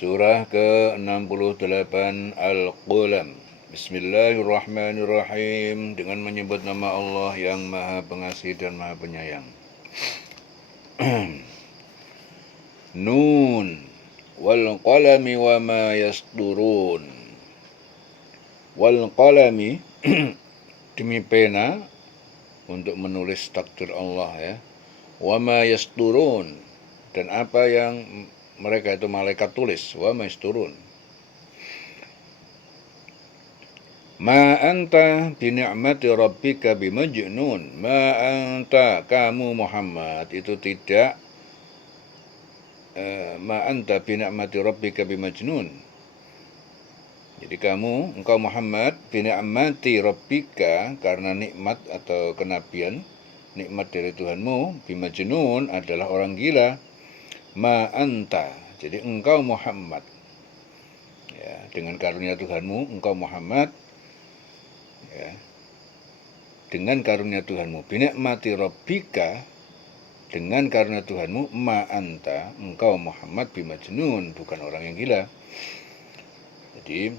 Surah ke-68 Al-Qalam. Bismillahirrahmanirrahim. Dengan menyebut nama Allah yang Maha Pengasih dan Maha Penyayang. Nun wal qalami wa ma yasturun. Wal qalami demi pena untuk menulis takdir Allah ya. Wa ma yasturun, dan apa yang mereka itu malaikat tulis. Wa ma yasturun. Ma anta bi ni'mati rabbika bimajnun. Ma anta, kamu Muhammad itu tidak ma anta bi ni'mati rabbika bimajnun. Jadi engkau Muhammad bi ni'mati rabbika, karena nikmat atau kenabian, nikmat dari Tuhanmu, bimajnun adalah orang gila. Ma anta, jadi engkau Muhammad ya, dengan karunia Tuhanmu engkau Muhammad ya, dengan karunia Tuhanmu, binikmati rabbika, dengan karunia Tuhanmu, ma anta, engkau Muhammad bimajnun, bukan orang yang gila. Jadi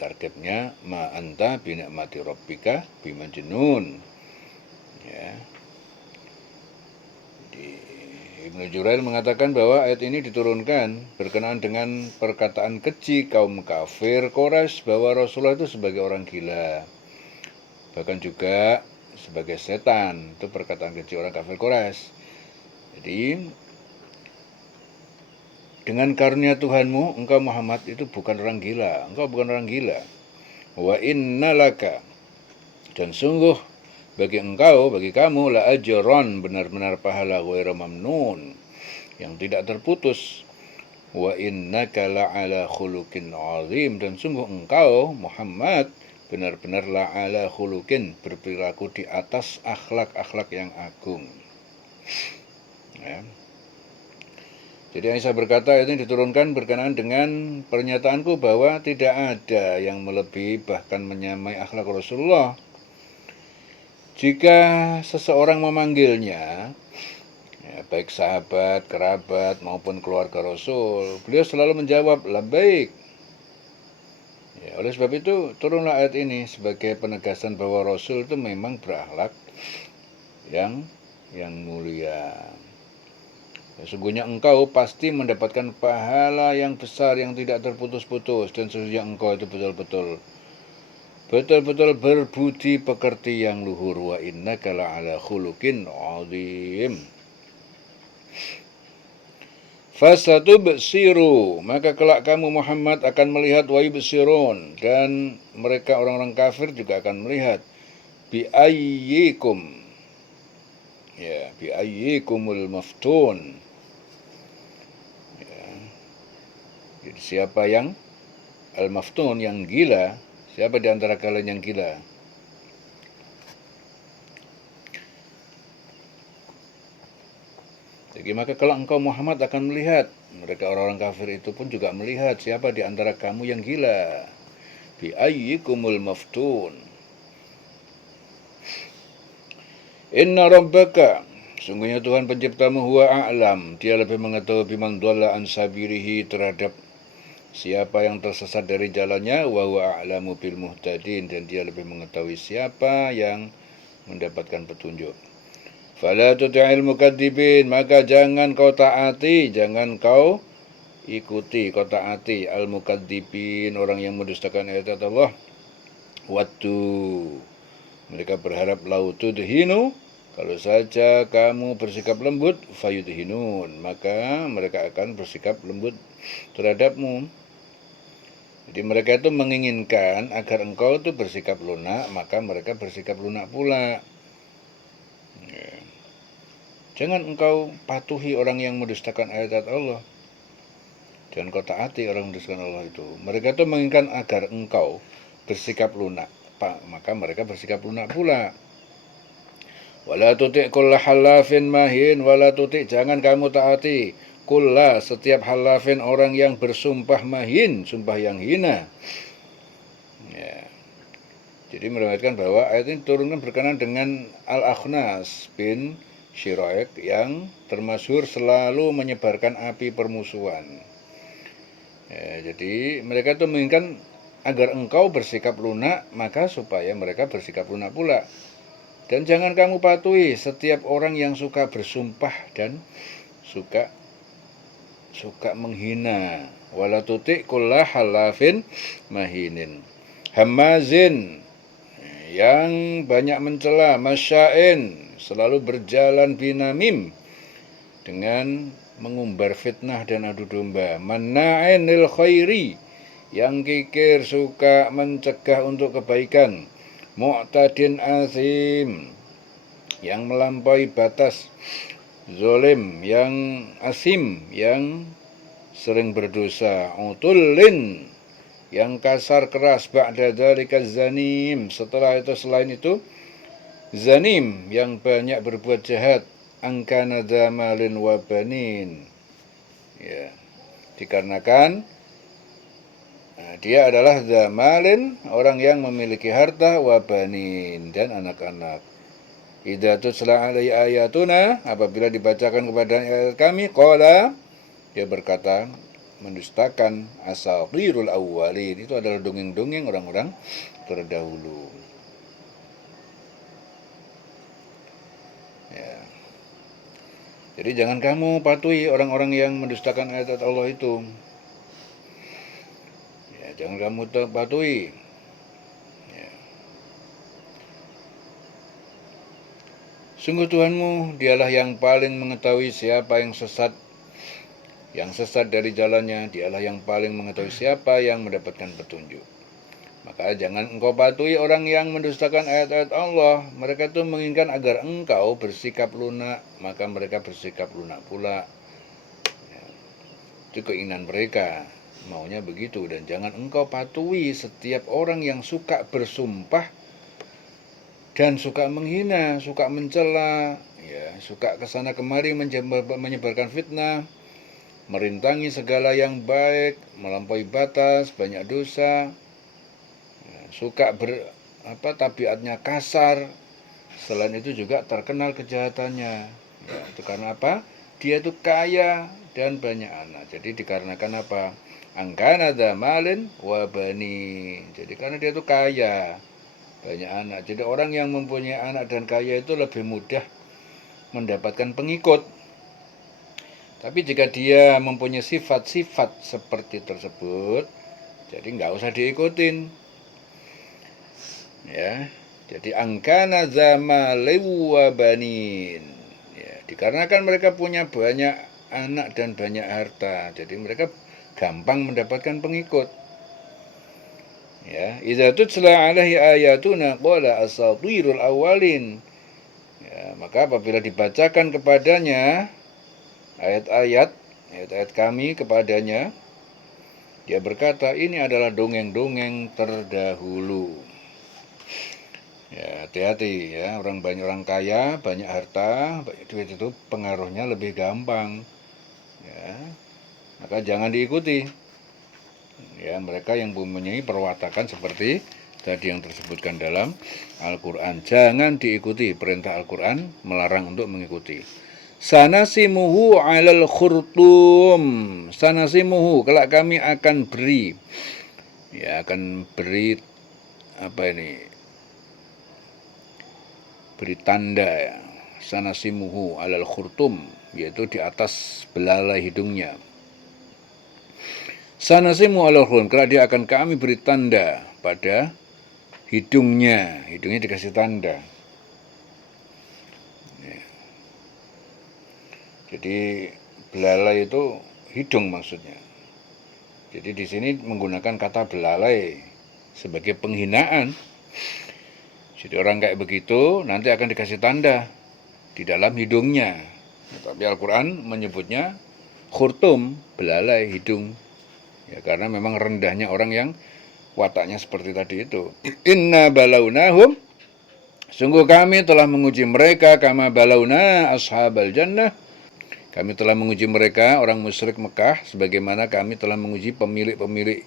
targetnya ma anta binikmati rabbika bimajnun ya. Jadi Ibnu Jurair mengatakan bahwa ayat ini diturunkan berkenaan dengan perkataan keji kaum kafir Quraisy bahwa Rasulullah itu sebagai orang gila, bahkan juga sebagai setan. Itu perkataan keji orang kafir Quraisy. Jadi dengan karunia Tuhanmu, engkau Muhammad itu bukan orang gila, engkau bukan orang gila. Wa innalaka, dan sungguh bagi engkau, bagi kamu, la ajron, benar-benar pahala ghairu mamnun, yang tidak terputus. Wa innaka la ala khuluqin azim, dan sungguh engkau Muhammad benar-benar la ala khuluqin, berperilaku di atas akhlak-akhlak yang agung ya. Jadi Aisyah berkata, itu diturunkan berkenaan dengan pernyataanku bahwa tidak ada yang melebihi bahkan menyamai akhlak Rasulullah. Jika seseorang memanggilnya, ya, baik sahabat, kerabat, maupun keluarga Rasul, beliau selalu menjawab, labbaik. Ya, oleh sebab itu, turunlah ayat ini sebagai penegasan bahwa Rasul itu memang berakhlak yang mulia. Sesungguhnya engkau pasti mendapatkan pahala yang besar yang tidak terputus-putus, dan sesungguhnya engkau itu betul-betul berbudi pekerti yang luhur. Wa innaka la'ala khuluqin azim. Fasatubsiru, maka kelak kamu Muhammad akan melihat, wa yubsirun, dan mereka orang-orang kafir juga akan melihat, bi ayyikum, ya, bi ayyikumul maftun ya. Jadi siapa yang al-maftun, yang gila, siapa di antara kalian yang gila? Jadi maka kalau engkau Muhammad akan melihat, mereka orang-orang kafir itu pun juga melihat, siapa di antara kamu yang gila. Bi ayyikumul maftun. Inna rabbaka, sungguhnya Tuhan penciptamu, huwa a'lam, dia lebih mengetahui biman dhalla an sabirihi, terhadap siapa yang tersesat dari jalannya, wa huwa a'lamu bil muhtadin, dan dia lebih mengetahui siapa yang mendapatkan petunjuk. Fala tuti'il mukadzibin, maka jangan kau taati, jangan kau ikuti, kau taati al-mukadzibin, orang yang mendustakan ayat Allah. Wattu, mereka berharap, lau tudhinu, kalau saja kamu bersikap lembut, fayudhinun, maka mereka akan bersikap lembut terhadapmu. Jadi mereka itu menginginkan agar engkau itu bersikap lunak, maka mereka bersikap lunak pula. Jangan engkau patuhi orang yang mendustakan ayat Allah. Jangan kau taati orang yang mendustakan Allah itu. Mereka itu menginginkan agar engkau bersikap lunak, maka mereka bersikap lunak pula. Wala tuti' kulla halafin mahin, wala tuti', jangan kamu taati kulla, setiap halafin, orang yang bersumpah mahin, sumpah yang hina. Ya. Jadi meriwayatkan bahwa ayat ini turunkan berkenaan dengan Al-Akhnas bin Syiraik yang termasyhur selalu menyebarkan api permusuhan. Ya, jadi mereka itu menginginkan agar engkau bersikap lunak, maka supaya mereka bersikap lunak pula. Dan jangan kamu patuhi setiap orang yang suka bersumpah dan suka menghina. Wala tuti kulla halafin mahinin. Hamazin, yang banyak mencela, masyain, selalu berjalan binamim, dengan mengumbar fitnah dan adu domba. Manna'in lil khairi, yang kikir suka mencegah untuk kebaikan. Mu'tadin azim, yang melampaui batas. Zolim, yang asim, yang sering berdosa. Utullin, yang kasar keras. Ba'da dzalika zanim, setelah itu, selain itu zanim, yang banyak berbuat jahat. Angkana dzamalin wa banin, ya, dikarenakan dia adalah dzamalin, orang yang memiliki harta, wa banin, dan anak-anak. Idza tutla alaihi ayatuna, apabila dibacakan kepada ayat kami, qala, dia berkata, mendustakan asatirul awwalin, itu adalah dongeng-dongeng orang-orang terdahulu. Ya. Jadi jangan kamu patuhi orang-orang yang mendustakan ayat Allah itu. Ya, jangan kamu patuhi. Ya. Sungguh Tuhanmu, dialah yang paling mengetahui siapa yang sesat. Yang sesat dari jalannya, dialah yang paling mengetahui siapa yang mendapatkan petunjuk. Maka jangan engkau patuhi orang yang mendustakan ayat-ayat Allah. Mereka itu menginginkan agar engkau bersikap lunak, maka mereka bersikap lunak pula. Ya, itu keinginan mereka, maunya begitu. Dan jangan engkau patuhi setiap orang yang suka bersumpah dan suka menghina, suka mencela, ya, suka kesana kemari menyebarkan fitnah, merintangi segala yang baik, melampaui batas, banyak dosa, suka tabiatnya kasar. Selain itu juga terkenal kejahatannya. Ya, itu karena apa? Dia itu kaya dan banyak anak. Jadi dikarenakan apa? Angkana dzamalin wa bani. Jadi karena dia itu kaya, banyak anak. Jadi orang yang mempunyai anak dan kaya itu lebih mudah mendapatkan pengikut. Tapi jika dia mempunyai sifat-sifat seperti tersebut, jadi nggak usah diikutin. Ya, jadi angkana zamalin wa banin. Ya, dikarenakan mereka punya banyak anak dan banyak harta, jadi mereka gampang mendapatkan pengikut. Ya, idza tutla alaihi ayatuna qala asatirul awwalin. Ya, maka apabila dibacakan kepadanya ayat-ayat kami kepadanya, dia berkata, ini adalah dongeng-dongeng terdahulu. Ya, hati-hati ya, banyak orang kaya, banyak harta, banyak duit itu pengaruhnya lebih gampang. Ya, maka jangan diikuti. Ya, mereka yang mempunyai perwatakan seperti tadi yang tersebutkan dalam Al-Quran. Jangan diikuti, perintah Al-Quran melarang untuk mengikuti. Sanasimuhu alal khurtum. Sanasimuhu, kelak kami akan beri. Ya, akan beri beri tanda, ya. Sanasimuhu alal khurtum, yaitu di atas belalai hidungnya. Sanasimuhu alal khurtum, kelak dia akan kami beri tanda pada hidungnya dikasih tanda. Ya. Jadi belalai itu hidung maksudnya. Jadi di sini menggunakan kata belalai sebagai penghinaan. Jadi orang kayak begitu nanti akan dikasih tanda di dalam hidungnya. Tapi Al-Quran menyebutnya khurtum, belalai hidung. Ya, karena memang rendahnya orang yang wataknya seperti tadi itu. Inna balaunahum, sungguh kami telah menguji mereka, kama balauna ashabal jannah. Kami telah menguji mereka, orang musyrik Mekah, sebagaimana kami telah menguji pemilik-pemilik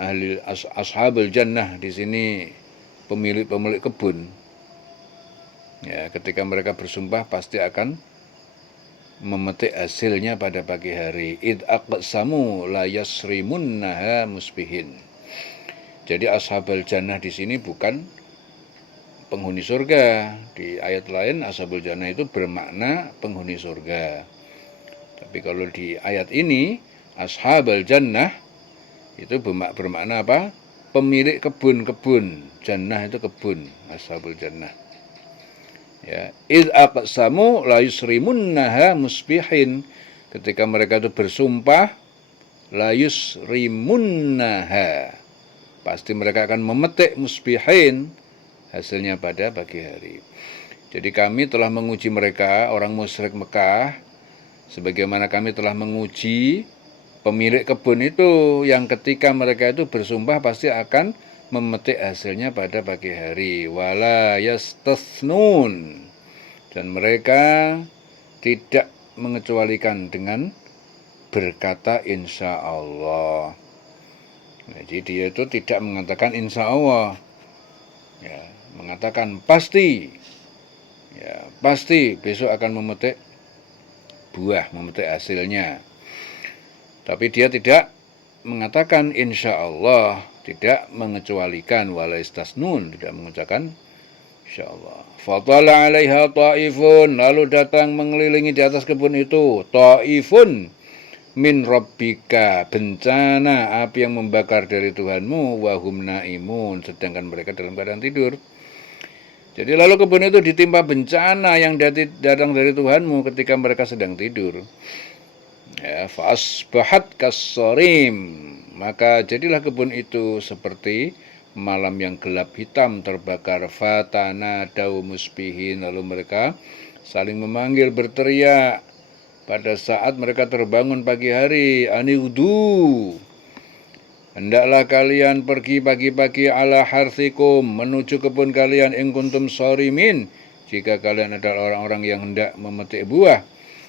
ahli ashabul jannah, di sini pemilik kebun. Ya, ketika mereka bersumpah pasti akan memetik hasilnya pada pagi hari. Id aqsamu la yasrimunnaha musbihin. Jadi ashabul jannah di sini bukan penghuni surga. Di ayat lain ashabul jannah itu bermakna penghuni surga. Tapi kalau di ayat ini ashabul jannah itu bermakna apa? Pemilik kebun-kebun. Jannah itu kebun, ashabul jannah. Ya, id aqsamu la yusrimunnaha musbihin. Ketika mereka itu bersumpah, la yusrimunnaha, pasti mereka akan memetik musbihin, hasilnya pada pagi hari. Jadi kami telah menguji mereka, orang musyrik Mekah, sebagaimana kami telah menguji pemilik kebun itu, yang ketika mereka itu bersumpah pasti akan memetik hasilnya pada pagi hari. Wala yastasnun, dan mereka tidak mengecualikan dengan berkata insya Allah. Jadi dia itu tidak mengatakan insya Allah, ya, mengatakan pasti, ya, pasti besok akan memetik buah, memetik hasilnya. Tapi dia tidak mengatakan insya Allah, tidak mengecualikan, wala istasnun, tidak mengucapkan insya Allah. Fatala 'alaiha ta'ifun, lalu datang mengelilingi di atas kebun itu ta'ifun min rabbika, bencana api yang membakar dari Tuhanmu, wahum naimun, sedangkan mereka dalam keadaan tidur. Jadi lalu kebun itu ditimpa bencana yang datang dari Tuhanmu ketika mereka sedang tidur. Ya, fasbahat kassarim, maka jadilah kebun itu seperti malam yang gelap hitam terbakar. Fatana dau musbihin, lalu mereka saling memanggil berteriak pada saat mereka terbangun pagi hari. Aniudu, hendaklah kalian pergi pagi-pagi ala harthikum, menuju kebun kalian, in kuntum shorimin, jika kalian adalah orang-orang yang hendak memetik buah.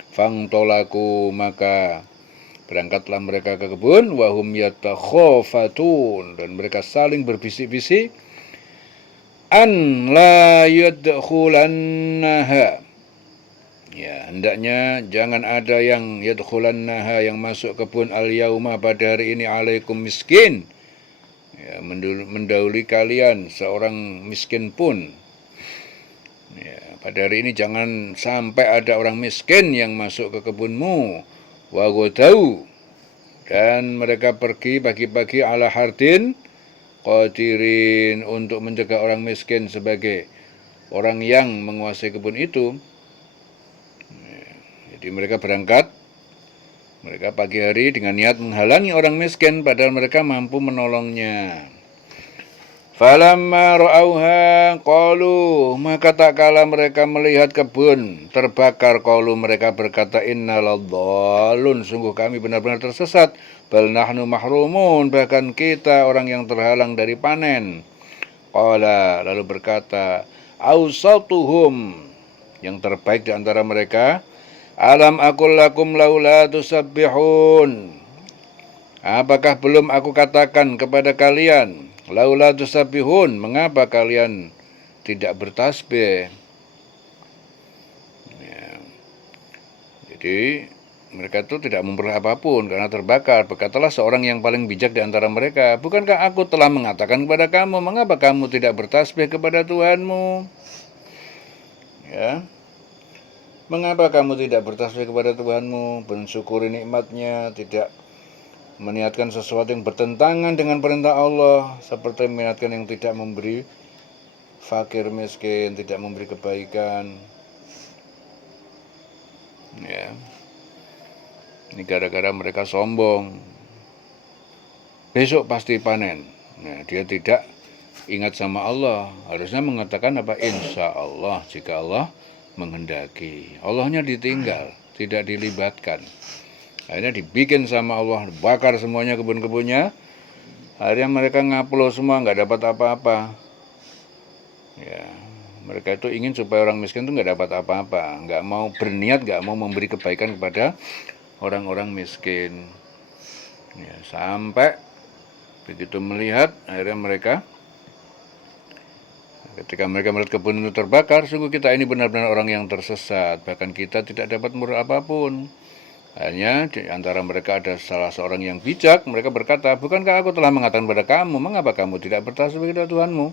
Fangtolaku, maka berangkatlah mereka ke kebun. Wahum yatakhofatun, dan mereka saling berbisik-bisik. An la yadkhulannaha, ya, hendaknya jangan ada yang yadkhulannaha, yang masuk kebun al-yauma pada hari ini, alaikum miskin, ya, mendahului kalian seorang miskin pun. Ya, pada hari ini jangan sampai ada orang miskin yang masuk ke kebunmu. Wa godau, dan mereka pergi pagi-pagi ala hardin qadirin, untuk mencegah orang miskin sebagai orang yang menguasai kebun itu. Jadi mereka berangkat, mereka pagi hari dengan niat menghalangi orang miskin, padahal mereka mampu menolongnya. Falamma ra'auha qalu, maka tak kala mereka melihat kebun terbakar, qalu, mereka berkata, innaladzalun, sungguh kami benar-benar tersesat, bal nahnu mahrumun, bahkan kita orang yang terhalang dari panen. Qala, lalu berkata, ausatuhum, yang terbaik di antara mereka, alam aqul lakum laula tusabbihun, apakah belum aku katakan kepada kalian, laula tusabbihun, mengapa kalian tidak bertasbih? Ya. Jadi mereka itu tidak memperoleh apapun karena terbakar. Berkatalah seorang yang paling bijak di antara mereka, bukankah aku telah mengatakan kepada kamu, mengapa kamu tidak bertasbih kepada Tuhanmu? Ya, mengapa kamu tidak bertasbih kepada Tuhanmu, mensyukuri nikmatnya, tidak meniatkan sesuatu yang bertentangan dengan perintah Allah, seperti meniatkan yang tidak memberi fakir miskin, tidak memberi kebaikan. Ya, ini gara-gara mereka sombong. Besok pasti panen. Nah, dia tidak ingat sama Allah. Harusnya mengatakan apa? Insya Allah, jika Allah menghendaki. Allahnya ditinggal, tidak dilibatkan. Akhirnya dibikin sama Allah, bakar semuanya kebun-kebunnya. Akhirnya mereka ngaplo semua, nggak dapat apa-apa. Ya, mereka itu ingin supaya orang miskin itu nggak dapat apa-apa, nggak mau berniat, nggak mau memberi kebaikan kepada orang-orang miskin. Ya, sampai begitu melihat, akhirnya mereka Ketika mereka melihat kebun itu terbakar, sungguh kita ini benar-benar orang yang tersesat. Bahkan kita tidak dapat murid apapun. Hanya di antara mereka ada salah seorang yang bijak. Mereka berkata, bukankah aku telah mengatakan kepada kamu, mengapa kamu tidak bertasbih kepada Tuhanmu?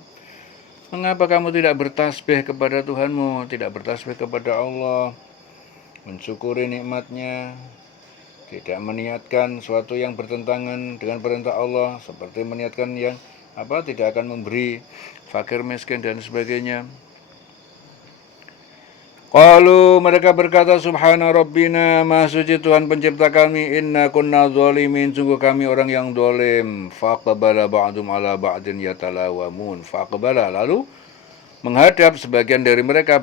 Mengapa kamu tidak bertasbih kepada Tuhanmu, tidak bertasbih kepada Allah, mensyukuri nikmatnya, tidak meniatkan suatu yang bertentangan dengan perintah Allah, seperti meniatkan yang tidak akan memberi fakir miskin dan sebagainya. Qalu, mereka berkata, subhana rabbina, maha suci Tuhan pencipta kami, inna kunna zalimin, sungguh kami orang yang zalim. Faqbala ba'dum ala ba'din yatalawamun. Faqbala, lalu menghadap sebagian dari mereka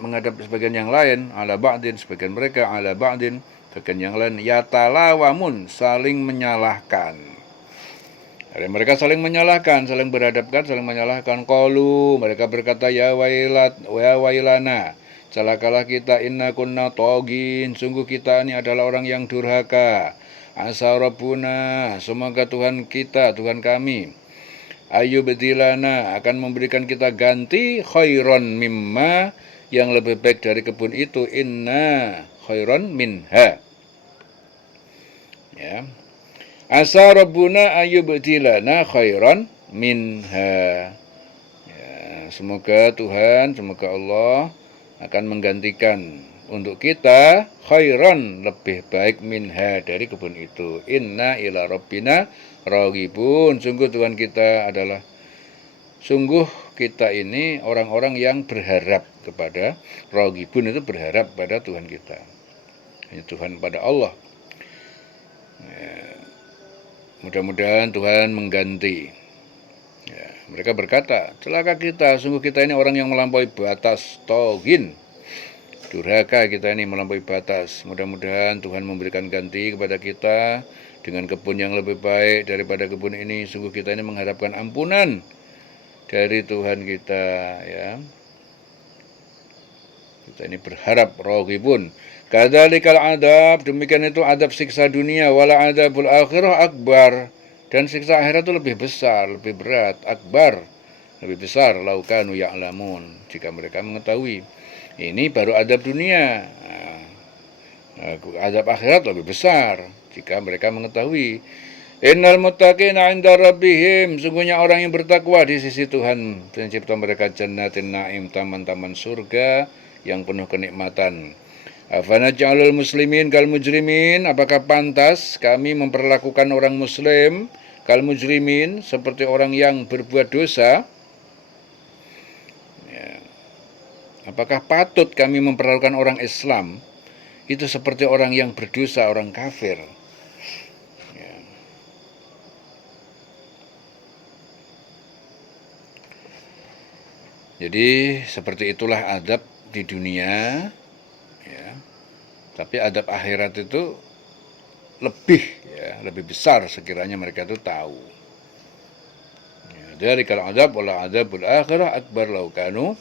menghadap sebagian yang lain, ala ba'din, sebagian mereka ala ba'din, sebagian yang lain, yatalawamun, saling menyalahkan. Jadi mereka saling menyalahkan, saling berhadapkan, saling menyalahkan. Qalu, mereka berkata, ya wailana, celakalah kita, inna kunna togin, sungguh kita ini adalah orang yang durhaka. Asa rabbuna, semoga Tuhan kita, Tuhan kami, ayu bedilana, akan memberikan kita ganti khairon mimma, yang lebih baik dari kebun itu, inna khairon minha. Ya. Asa rabbuna ayyubdilana khairan minha. Ya, semoga Tuhan, semoga Allah akan menggantikan untuk kita khairan, lebih baik minha, dari kebun itu. Inna ila rabbina raghibun, sungguh Tuhan kita adalah, sungguh kita ini orang-orang yang berharap kepada, raghibun itu berharap pada Tuhan kita. Hanya Tuhan pada Allah. Ya. Mudah-mudahan Tuhan mengganti. Ya, mereka berkata, celaka kita, sungguh kita ini orang yang melampaui batas, togin, durhaka kita ini melampaui batas. Mudah-mudahan Tuhan memberikan ganti kepada kita dengan kebun yang lebih baik daripada kebun ini. Sungguh kita ini mengharapkan ampunan dari Tuhan kita. Ya, kita ini berharap, roghibun. Kadzalikal adab, demikian itu adab siksa dunia, wala adabul akhirah akbar, dan siksa akhirat itu lebih besar, lebih berat, akbar, lebih besar, laukanu ya'lamun, jika mereka mengetahui. Ini baru adab dunia. Adab akhirat lebih besar jika mereka mengetahui. Innal muttaqina 'inda rabbihim, sungguhnya orang yang bertakwa di sisi Tuhan pencipta mereka, jannatin na'im, taman-taman surga yang penuh kenikmatan. Afanaj'alul muslimin kal mujrimin, apakah pantas kami memperlakukan orang muslim kal mujrimin, seperti orang yang berbuat dosa? Ya. Apakah patut kami memperlakukan orang Islam itu seperti orang yang berdosa, orang kafir? Ya. Jadi seperti itulah adab di dunia. Ya. Tapi adab akhirat itu lebih besar sekiranya mereka itu tahu. Ya, dari kalau adab wala adabul akhirah akbar laukanu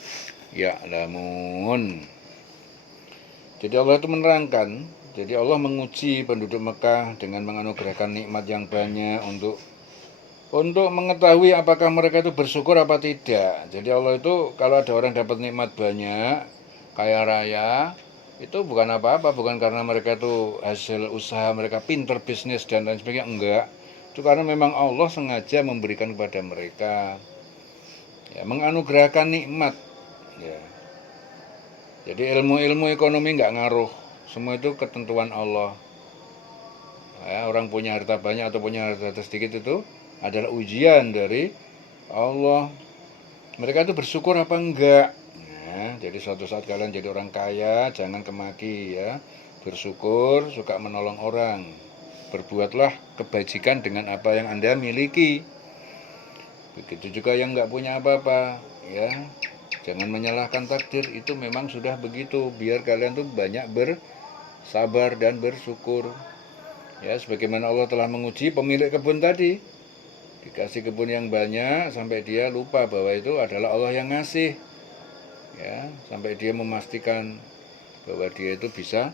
ya'lamun. Jadi Allah itu menerangkan, jadi Allah menguji penduduk Mekah dengan menganugerahkan nikmat yang banyak untuk mengetahui apakah mereka itu bersyukur apa tidak. Jadi Allah itu kalau ada orang dapat nikmat banyak, kaya raya, itu bukan apa-apa, bukan karena mereka itu hasil usaha mereka, pinter bisnis dan lain sebagainya, enggak. Itu karena memang Allah sengaja memberikan kepada mereka, ya, menganugerahkan nikmat. Ya. Jadi ilmu ekonomi enggak ngaruh, semua itu ketentuan Allah. Ya, orang punya harta banyak atau punya harta sedikit itu adalah ujian dari Allah. Mereka itu bersyukur apa enggak? Ya, jadi suatu saat kalian jadi orang kaya, jangan kemaki, ya. Bersyukur, suka menolong orang. Berbuatlah kebajikan dengan apa yang Anda miliki. Begitu juga yang enggak punya apa-apa, ya. Jangan menyalahkan takdir, itu memang sudah begitu. Biar kalian tuh banyak bersabar dan bersyukur. Ya, sebagaimana Allah telah menguji pemilik kebun tadi. Dikasih kebun yang banyak sampai dia lupa bahwa itu adalah Allah yang ngasih. Ya, sampai dia memastikan bahwa dia itu bisa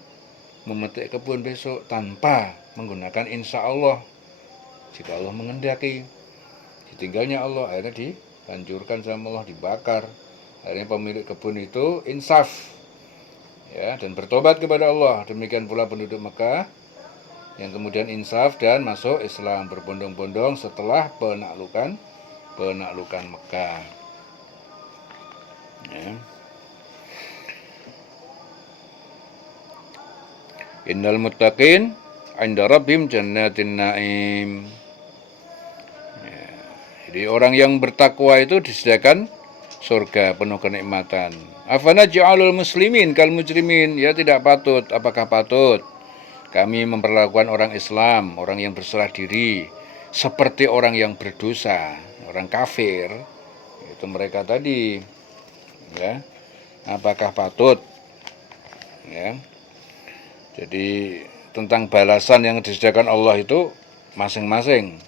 memetik kebun besok tanpa menggunakan insya Allah. Jika Allah mengendaki, ditinggalnya Allah, akhirnya dihancurkan sama Allah, dibakar. Artinya pemilik kebun itu insaf, ya, dan bertobat kepada Allah. Demikian pula penduduk Mekah yang kemudian insaf dan masuk Islam berbondong-bondong setelah penaklukan Mekah. Ya. Innal muttaqin 'inda rabbihim jannatin na'im. Ya. Jadi orang yang bertakwa itu disediakan surga penuh kenikmatan. Afana ja'alul muslimin kal mujrimin. Ya tidak patut. Apakah patut kami memperlakukan orang Islam, orang yang berserah diri, seperti orang yang berdosa, orang kafir? Itu mereka tadi. Ya. Apakah patut? Ya. Jadi tentang balasan yang disediakan Allah itu masing-masing.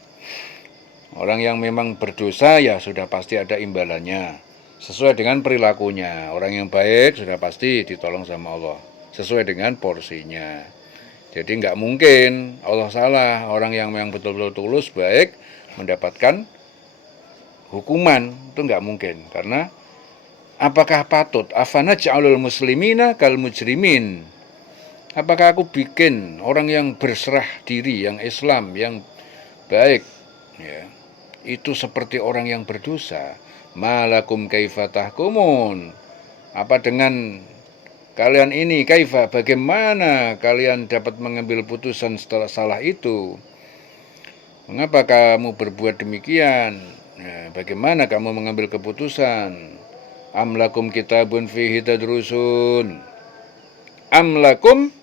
Orang yang memang berdosa ya sudah pasti ada imbalannya sesuai dengan perilakunya. Orang yang baik sudah pasti ditolong sama Allah sesuai dengan porsinya. Jadi nggak mungkin Allah salah. Orang yang memang betul-betul tulus baik mendapatkan hukuman, itu nggak mungkin. Karena apakah patut afana ja'alul muslimina kal mujrimin? Apakah aku bikin orang yang berserah diri, yang Islam, yang baik, ya, itu seperti orang yang berdosa? Malakum kaifa tahkumun? Apa dengan kalian ini, kaifa, bagaimana kalian dapat mengambil putusan setelah salah itu? Mengapa kamu berbuat demikian? Ya, bagaimana kamu mengambil keputusan? Amlakum kitabun fihi tadrusun. Amlakum,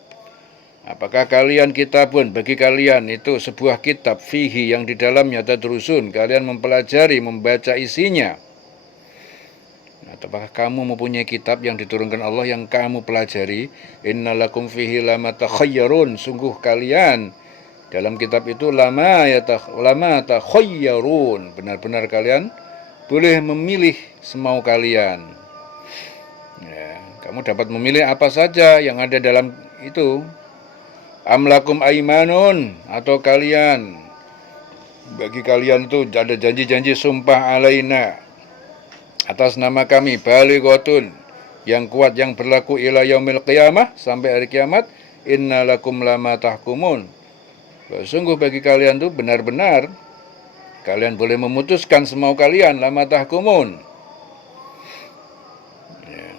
apakah kalian kitabun, bagi kalian itu sebuah kitab fihi yang di dalamnya tadrusun, kalian mempelajari, membaca isinya. Apakah kamu mempunyai kitab yang diturunkan Allah yang kamu pelajari? Innalakum fihi lama takhayyarun, sungguh kalian dalam kitab itu lama takhayyarun, benar-benar kalian boleh memilih semau kalian. Ya, kamu dapat memilih apa saja yang ada dalam itu. Amlakum aimanun, atau kalian, bagi kalian itu ada janji-janji sumpah alaina, atas nama kami, balighotun, yang kuat, yang berlaku ila yaumil qiyamah, sampai hari kiamat. Innalakum lama tahkumun, sungguh bagi kalian itu benar-benar kalian boleh memutuskan semau kalian, lama tahkumun. Ya.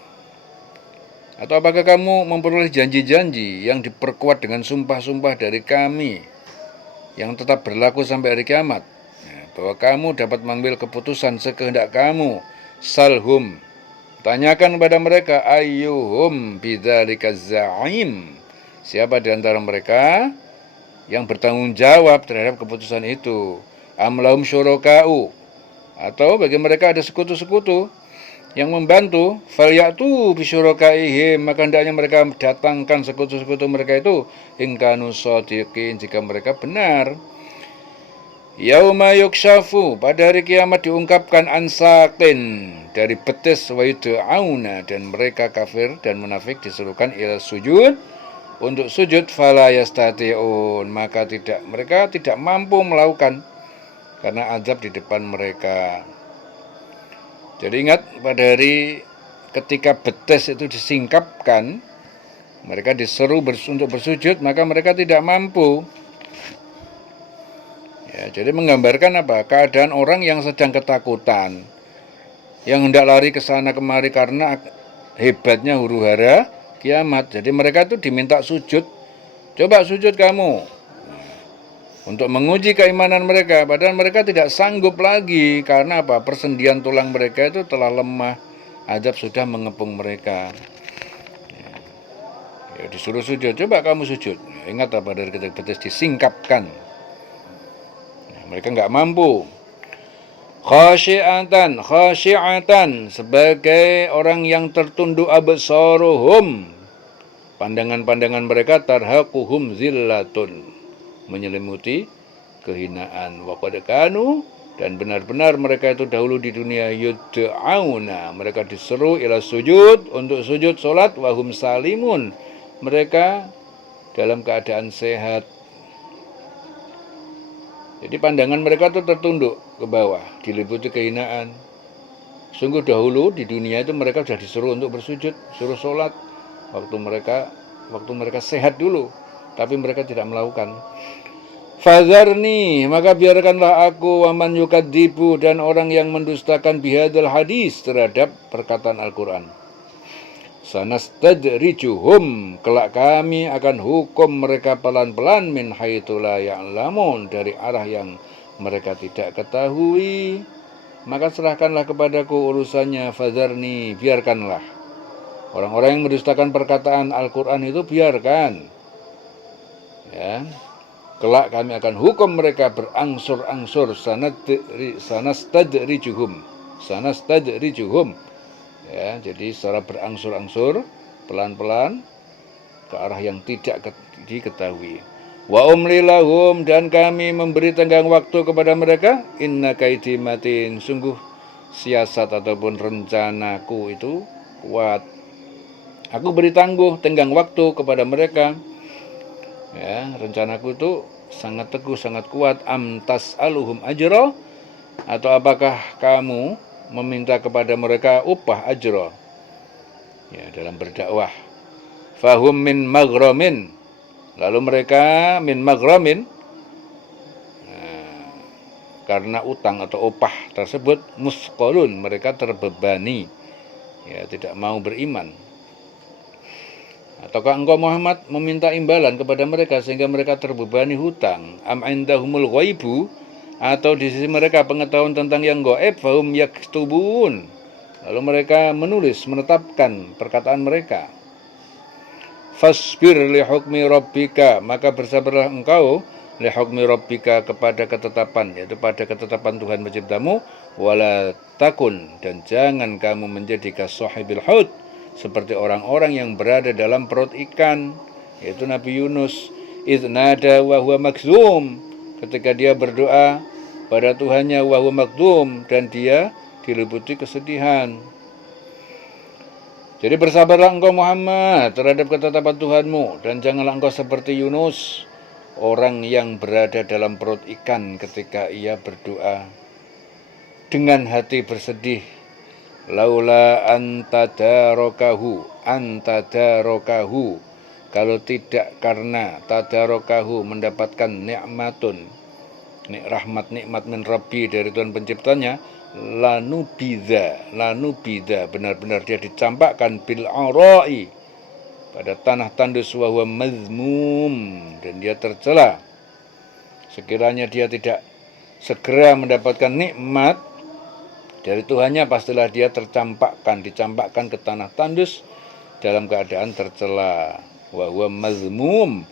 Atau apakah kamu memperoleh janji-janji yang diperkuat dengan sumpah-sumpah dari kami yang tetap berlaku sampai hari kiamat, ya, bahwa kamu dapat mengambil keputusan sekehendak kamu. Salhum, tanyakan kepada mereka, ayyuhum bidzalika za'im, siapa di antara mereka yang bertanggung jawab terhadap keputusan itu. Amlahum syuraka'u, atau bagi mereka ada sekutu-sekutu yang membantu. Falyatu bisyurakaihim, maka hendaknya mereka datangkan sekutu-sekutu mereka itu. In kanu shadiqin, jika mereka benar. Yauma yukshafu, pada hari kiamat diungkapkan ansaqin, dari betis, wa yud'auna, dan mereka kafir dan munafik disuruhkan ila sujud, untuk sujud, fala yastati'un, maka mereka tidak mampu melakukan karena azab di depan mereka. Jadi ingat, pada hari ketika betis itu disingkapkan, mereka diseru untuk bersujud, maka mereka tidak mampu. Ya, jadi menggambarkan apa? Keadaan orang yang sedang ketakutan, yang hendak lari ke sana kemari karena hebatnya huru-hara kiamat. Jadi mereka itu diminta sujud. Coba sujud kamu, untuk menguji keimanan mereka. Padahal mereka tidak sanggup lagi. Karena apa? Persendian tulang mereka itu telah lemah. Azab sudah mengepung mereka. Ya, disuruh sujud. Coba kamu sujud. Ingat apa? Dari ketika betis disingkapkan. Mereka nggak mampu. Khasyi'atan, sebagai orang yang tertunduk, absaruhum, pandangan-pandangan mereka, tarhaquhum zillatun, menyelimuti kehinaan. Wa qad kanu, dan benar-benar mereka itu dahulu di dunia, yud'auna, mereka diseru ila sujud, untuk sujud salat, wa hum salimun, mereka dalam keadaan sehat. Jadi pandangan mereka itu tertunduk ke bawah, diliputi kehinaan. Sungguh dahulu di dunia itu mereka sudah disuruh untuk bersujud, suruh sholat waktu mereka sehat dulu, tapi mereka tidak melakukan. Fazarni, maka biarkanlah aku waman yukadzibu, dan orang yang mendustakan bihadal hadis terhadap perkataan Al-Quran. Sanastadrijuhum, kelak kami akan hukum mereka pelan-pelan min haitsu la ya'lamun, dari arah yang mereka tidak ketahui. Maka serahkanlah kepadaku urusannya. Fazarni, biarkanlah orang-orang yang mendustakan perkataan Al-Quran itu, biarkan. Ya, kelak kami akan hukum mereka berangsur-angsur. Sanastadrijuhum. Ya, jadi secara berangsur-angsur, pelan-pelan ke arah yang tidak diketahui. Wa umli lahum, dan kami memberi tenggang waktu kepada mereka. Inna kaidi matin, sungguh siasat ataupun rencanaku itu kuat. Aku beri tenggang waktu kepada mereka. Ya, rencanaku itu sangat teguh, sangat kuat. Amtas aluhum ajro, atau apakah kamu meminta kepada mereka upah ajro? Ya, dalam berdakwah. Fahum min maghramin, lalu mereka min maghramin, karena utang atau upah tersebut, musqalun, mereka terbebani, ya, tidak mau beriman. Ataukah engkau Muhammad meminta imbalan kepada mereka sehingga mereka terbebani hutang? Am indahumul ghaibu, atau di sisi mereka pengetahuan tentang yang gaib, fahum yaktubun, lalu mereka menulis, menetapkan perkataan mereka. Fasbir li hukmi rabbika, maka bersabarlah engkau li hukmi rabbika, kepada ketetapan, yaitu pada ketetapan Tuhan penciptamu. Wala takun, dan jangan kamu menjadi kasahibil hut, seperti orang-orang yang berada dalam perut ikan, yaitu Nabi Yunus. Idnada wa huwa makzum, ketika dia berdoa pada Tuhannya, wa huwa makzum, dan dia diliputi kesedihan. Jadi bersabarlah engkau Muhammad terhadap ketetapan Tuhanmu, dan janganlah engkau seperti Yunus, orang yang berada dalam perut ikan ketika ia berdoa dengan hati bersedih. Laula antadarokahu, kalau tidak karena tadarokahu, mendapatkan nikmatun, nikmat min Rabbi, dari Tuhan penciptanya, lanubidha, benar-benar dia dicampakkan bil arai, pada tanah tandus, wa huwa mazmum, dan dia tercela. Sekiranya dia tidak segera mendapatkan nikmat dari Tuhannya, pastilah dia dicampakkan ke tanah tandus dalam keadaan tercela. Wa huwa mazmum,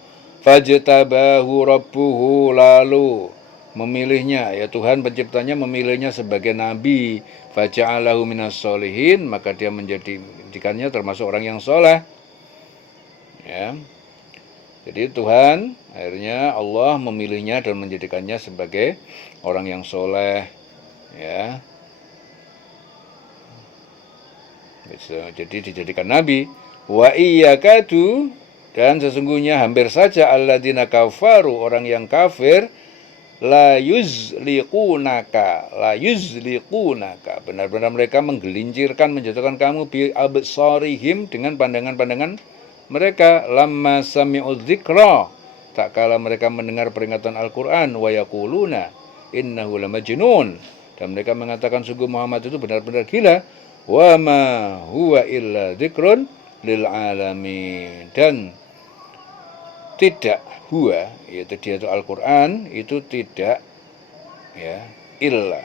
fajtabahu rabbuhu, lalu memilihnya, ya Tuhan penciptanya memilihnya sebagai nabi. Faja'alahu minas solihin, maka dia menjadikannya termasuk orang yang soleh. Ya, jadi Tuhan akhirnya Allah memilihnya dan menjadikannya sebagai orang yang soleh. Ya, jadi dijadikan nabi. Wa iyyakadu, dan sesungguhnya hampir saja alladzina kafaru, orang yang kafir, la yuzliqunaka, benar-benar mereka menggelincirkan, menjatuhkan kamu, bi absarihim, dengan pandangan-pandangan mereka, lamma sami'udz dzikra, tak kala mereka mendengar peringatan Al-Qur'an, wa yaquluna innahu lamajnun, dan mereka mengatakan sungguh Muhammad itu benar-benar gila. Wa ma huwa illa dzikrun lil alamin, dan tidak huwa, yaitu dia itu Al-Quran, itu tidak, ya, illa,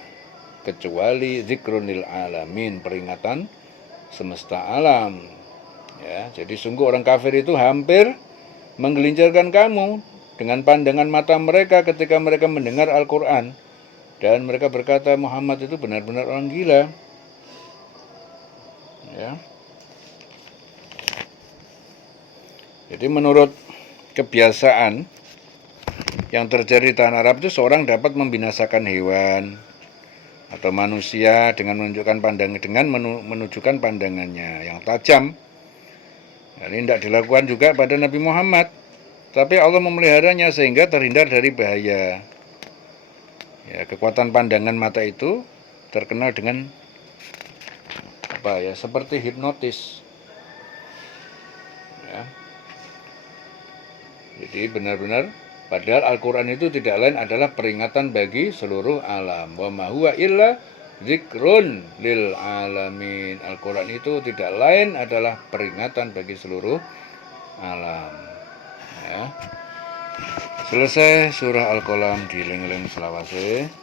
kecuali dzikrun lil alamin, peringatan semesta alam. Ya, jadi sungguh orang kafir itu hampir menggelincirkan kamu dengan pandangan mata mereka ketika mereka mendengar Al-Quran, dan mereka berkata Muhammad itu benar-benar orang gila. Ya, jadi menurut kebiasaan yang terjadi di tanah Arab itu, seorang dapat membinasakan hewan atau manusia dengan menunjukkan menunjukkan pandangannya yang tajam. Ini tidak dilakukan juga pada Nabi Muhammad, tapi Allah memeliharanya sehingga terhindar dari bahaya. Ya, kekuatan pandangan mata itu terkenal dengan apa ya, seperti hipnotis. Ya. Jadi benar-benar padahal Al-Quran itu tidak lain adalah peringatan bagi seluruh alam. Wa ma huwa illa zikrun lil alamin. Al-Quran itu tidak lain adalah peringatan bagi seluruh alam. Ya. Selesai surah Al-Qalam, dieling-eling selawase.